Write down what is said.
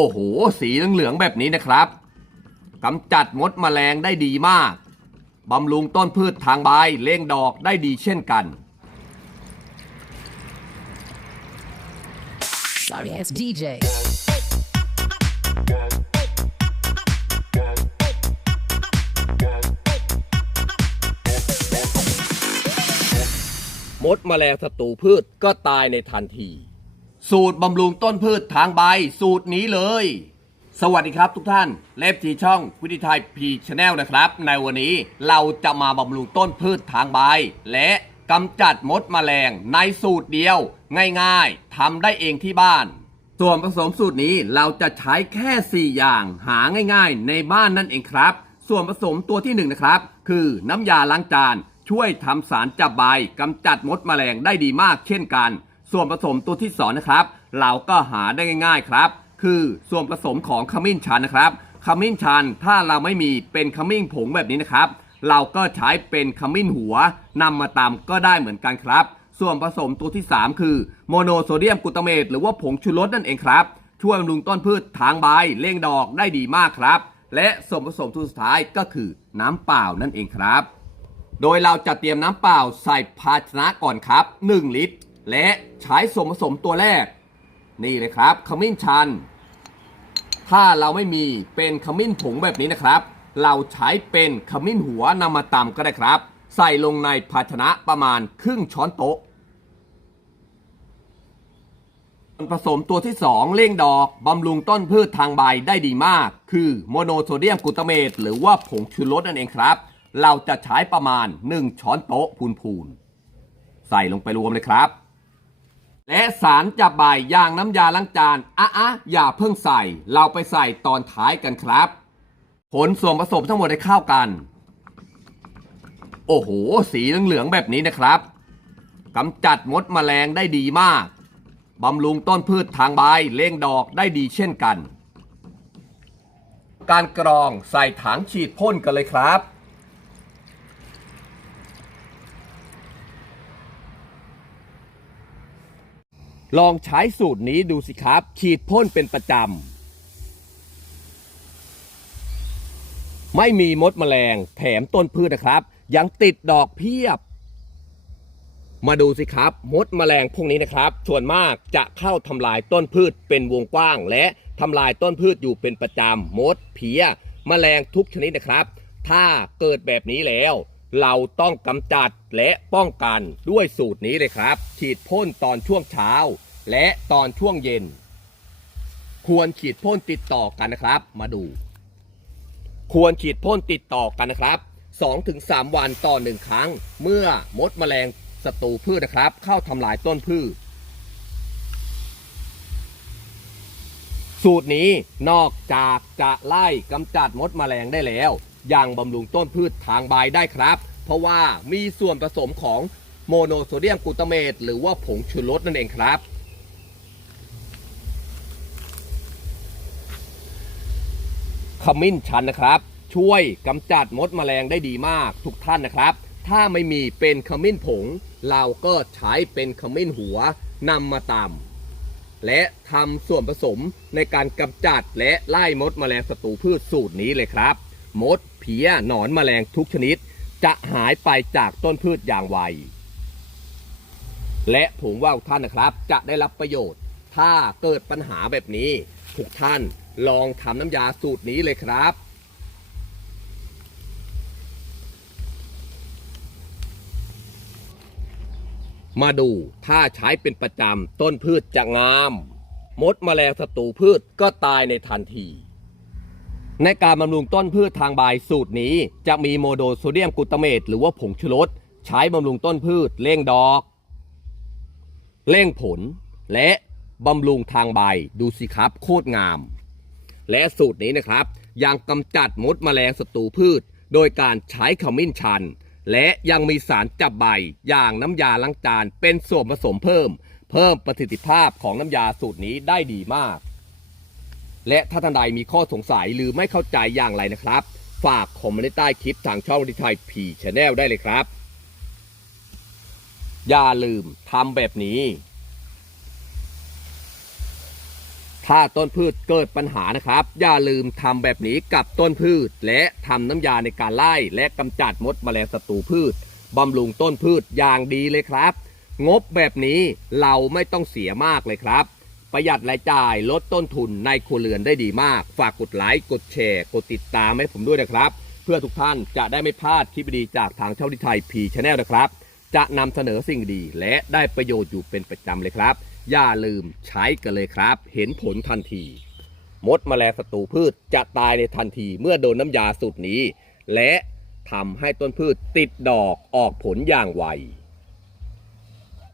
โอ้โห สีเหลืองๆแบบนี้นะครับกำจัดมดแมลงได้ดีมากบำรุงต้นพืชทางใบเล่งดอกได้ดีเช่นกัน Sorry ass DJ. มดแมลงศัตรูพืชก็ตายในทันที สูตรบำรุงต้นพืชทางใบ สูตรนี้เลย สวัสดีครับทุกท่านเล็บทีช่องวิธีไทยพีชแนลนะครับ ในวันนี้เราจะมาบำรุงต้นพืชทางใบ และกำจัดมดแมลงในสูตรเดียว ง่ายๆทำได้เองที่บ้าน ส่วนผสมสูตรนี้เราจะใช้แค่ 4 อย่างหาง่ายๆ ในบ้านนั่นเองครับ ส่วนผสมตัวที่1นะครับ คือน้ำยาล้างจานช่วยทำสารจับใบกำจัดมดแมลงได้ดีมากเช่นกัน ส่วนผสมตัวที่2นะครับ เราก็หาได้ง่ายๆครับ คือส่วนผสมของขมิ้นชันนะครับขมิ้นชันถ้าเราไม่มีเป็นขมิ้นผงแบบนี้นะครับ เราก็ใช้เป็นขมิ้นหัวนำมาตำก็ได้เหมือนกันครับ ส่วนผสมตัวที่ 3 คือโมโนโซเดียมกลูตาเมตหรือว่าผงชูรสนั่นเองครับ ช่วยบำรุงต้นพืชทางใบเร่งดอกได้ดีมากครับ และส่วนผสมตัวสุดท้ายก็คือน้ำเปล่านั่นเองครับ โดยเราจะเตรียมน้ำเปล่าใส่ภาชนะก่อนครับ 1 ลิตร และใช้ส่วนผสมตัวแรก นี่เลยครับขมิ้นชัน ถ้าเราไม่มีเป็นขมิ้นผงแบบนี้นะครับ เราใช้เป็นขมิ้นหัวนำมาตำก็ได้ครับ ใส่ลงในภาชนะประมาณครึ่งช้อนโต๊ะส่วนผสมตัวที่ 2เร่งดอก บำรุงต้นพืชทางใบได้ดีมาก คือโมโนโซเดียมกลูตาเมตหรือว่าผงชูรสนั่นเองครับ เราจะใช้ประมาณ 1 ช้อนโต๊ะพูนๆใส่ลงไปรวมเลยครับ และสารจับใบยางน้ำยาล้างจานอะอะอย่าเพิ่งใส่ เราไปใส่ตอนท้ายกันครับ ผลส่วนผสมทั้งหมดให้เข้ากัน โอ้โห สีเหลืองๆแบบนี้นะครับกำจัดมดแมลงได้ดีมากบำรุงต้นพืชทางใบเล่งดอกได้ดีเช่นกัน การกรองใส่ถังฉีดพ่นกันเลยครับ ลองใช้สูตรนี้ดูสิครับ ฉีดพ่นเป็นประจำ ไม่มีมดแมลง แถมต้นพืชนะครับ ยังติดดอกเพียบ มาดูสิครับ มดแมลงพวกนี้นะครับ ส่วนมากจะเข้าทำลายต้นพืชเป็นวงกว้าง และทำลายต้นพืชอยู่เป็นประจำมดเพีย แมลงทุกชนิดนะครับ ถ้าเกิดแบบนี้แล้ว เราต้องกำจัดและป้องกันด้วยสูตรนี้เลยครับ ฉีดพ่นตอนช่วงเช้า และตอนช่วงเย็น ควรฉีดพ่นติดต่อกันนะครับ มาดู ควรฉีดพ่นติดต่อกันนะครับ2-3 วันต่อหนึ่งครั้ง เมื่อมดแมลงศัตรูพืชนะครับ เข้าทำลายต้นพืช สูตรนี้นอกจากจะไล่กำจัดมดแมลงได้แล้ว ยังบำรุงต้นพืชทางใบได้ครับ เพราะว่ามีส่วนผสมของโมโนโซเดียมกลูตาเมตหรือว่าผงชูรสนั่นเองครับ ขมิ้นชันนะครับ ช่วยกำจัดมดแมลงได้ดีมากทุกท่านนะครับ ถ้าไม่มีเป็นขมิ้นผง เราก็ใช้เป็นขมิ้นหัวนำมาตำและทำส่วนผสมในการกำจัดและไล่มดแมลงศัตรูพืชสูตรนี้เลยครับ มด พี้ยหนอนแมลงทุกชนิด จะหายไปจากต้นพืชอย่างไว และผมว่าท่านนะครับจะได้รับประโยชน์ ถ้าเกิดปัญหาแบบนี้ทุกท่านลองทำน้ำยาสูตรนี้เลยครับ มาดูถ้าใช้เป็นประจำต้นพืชจะงาม มดแมลงศัตรูพืชก็ตายในทันที ในการบำรุงต้นพืชทางใบสูตรนี้ จะมีโมโดโซเดียมกลูตาเมตหรือว่าผงชูรสใช้บำรุงต้นพืชเร่งดอก เร่งผล และบำรุงทางใบดูสิครับโคตรงาม และสูตรนี้นะครับ ยังกำจัดมดแมลงศัตรูพืช โดยการใช้ขมิ้นชัน และยังมีสารจับใบอย่างน้ำยาล้างจานเป็นส่วนผสมเพิ่ม เพิ่มประสิทธิภาพของน้ำยาสูตรนี้ได้ดีมาก และถ้าท่านใดมีข้อสงสัยหรือไม่เข้าใจอย่างไรนะครับ ฝากคอมเมนต์ใต้คลิปทางช่องวิทยไทยพีชแนลได้เลยครับ อย่าลืมทำแบบนี้ ถ้าต้นพืชเกิดปัญหานะครับ อย่าลืมทำแบบนี้กับต้นพืช และทำน้ำยาในการไล่และกำจัดมดแมลงศัตรูพืชบำรุงต้นพืชอย่างดีเลยครับ งบแบบนี้เราไม่ต้องเสียมากเลยครับ ประหยัดรายจ่ายลดต้นทุนในครัวเรือนได้ดีมาก ฝากกดไลค์กดแชร์ กดติดตามให้ผมด้วยนะครับ เพื่อทุกท่านจะได้ไม่พลาดคลิปดีจากทางเช่าดิไทยพีชแนลนะครับ จะนำเสนอสิ่งดีและได้ประโยชน์อยู่เป็นประจำเลยครับ อย่าลืมใช้กันเลยครับ เห็นผลทันที มดแมลงศัตรูพืชจะตายในทันทีเมื่อโดนน้ำยาสูตรนี้ และทำให้ต้นพืชติดดอกออกผลอย่างไว